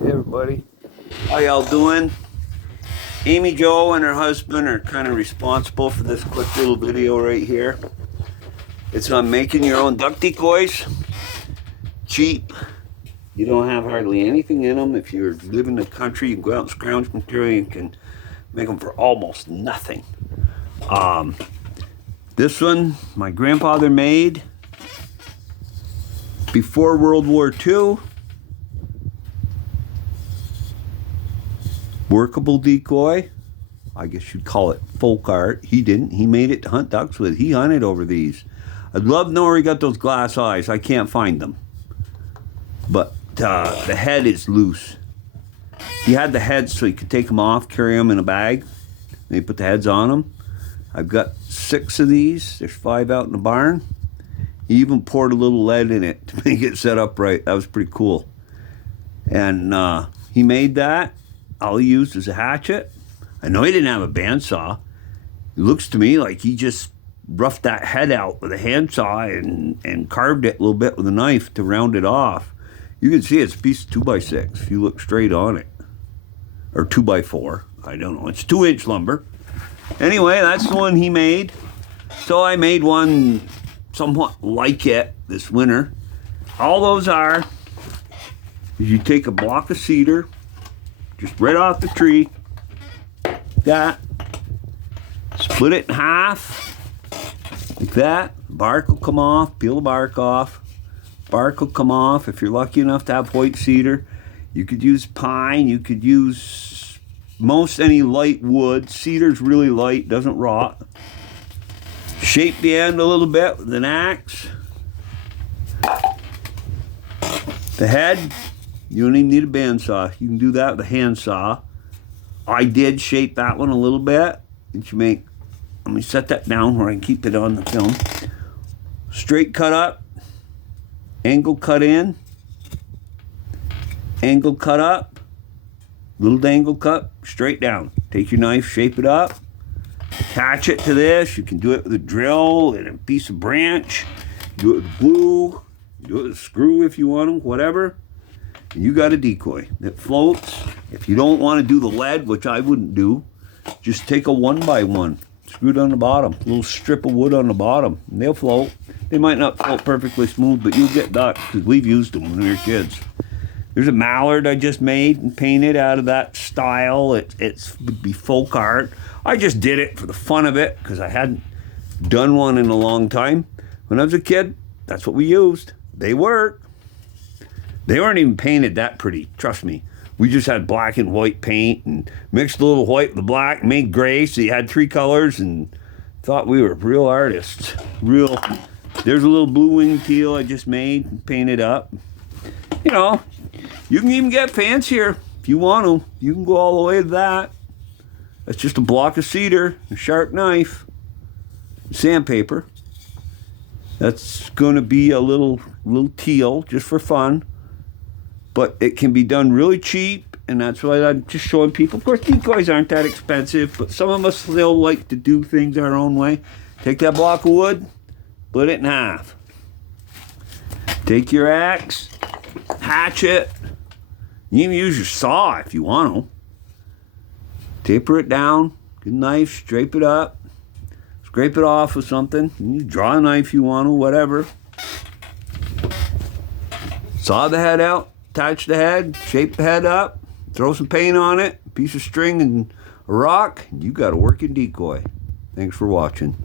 Hey everybody, how y'all doing? Amy Jo and her husband are kind of responsible for this quick little video right here. It's on making your own duck decoys. Cheap. You don't have hardly anything in them. If you live in the country, you can go out and scrounge material. You can make them for almost nothing. This one, my grandfather made before World War II. Workable decoy. I guess you'd call it folk art. He didn't. He made it to hunt ducks with. He hunted over these. I'd love to know where he got those glass eyes. I can't find them. But the head is loose. He had the heads so he could take them off, carry them in a bag. And he put the heads on them. I've got 6 of these. There's 5 out in the barn. He even poured a little lead in it to make it set up right. That was pretty cool. And he made that. All he used was a hatchet. I know he didn't have a bandsaw. It looks to me like he just roughed that head out with a handsaw and carved it a little bit with a knife to round it off. You can see it's a piece of 2x6 if you look straight on it. Or 2x4. I don't know. It's 2-inch lumber. Anyway, that's the one he made. So I made one somewhat like it this winter. All those are is you take a block of cedar, just right off the tree, that, split it in half, like that. Bark will come off, peel the bark off. Bark will come off. If you're lucky enough to have white cedar, you could use pine, you could use most any light wood. Cedar's really light, doesn't rot. Shape the end a little bit with an axe. The head, you don't even need a bandsaw. You can do that with a handsaw. I did shape that one a little bit. Let me set that down where I can keep it on the film. Straight cut up, angle cut in, angle cut up, little angle cut, straight down. Take your knife, shape it up, attach it to this. You can do it with a drill and a piece of branch. Do it with glue, do it with a screw if you want them, whatever. And you got a decoy that floats. If you don't want to do the lead, which I wouldn't do, just take a 1x1, screw it on the bottom, a little strip of wood on the bottom, and they'll float. They might not float perfectly smooth, but you'll get ducks because we've used them when we were kids. There's a mallard I just made and painted out of that style. It would be folk art. I just did it for the fun of it because I hadn't done one in a long time. When I was a kid, that's what we used. They work. They weren't even painted that pretty, trust me. We just had black and white paint and mixed a little white with the black, made gray, so you had 3 colors and thought we were real artists. There's a little blue wing teal I just made and painted up. You know, you can even get fancier if you want to. You can go all the way to that. That's just a block of cedar, a sharp knife, sandpaper. That's going to be a little teal just for fun. But it can be done really cheap, and that's why I'm just showing people. Of course, decoys aren't that expensive, but some of us still like to do things our own way. Take that block of wood, split it in half. Take your axe, hatchet. You can use your saw if you want to. Taper it down, get a knife, scrape it up, scrape it off with something. You draw a knife if you want to, whatever. Saw the head out. Attach the head, shape the head up, throw some paint on it, a piece of string and a rock, and you got a working decoy. Thanks for watching.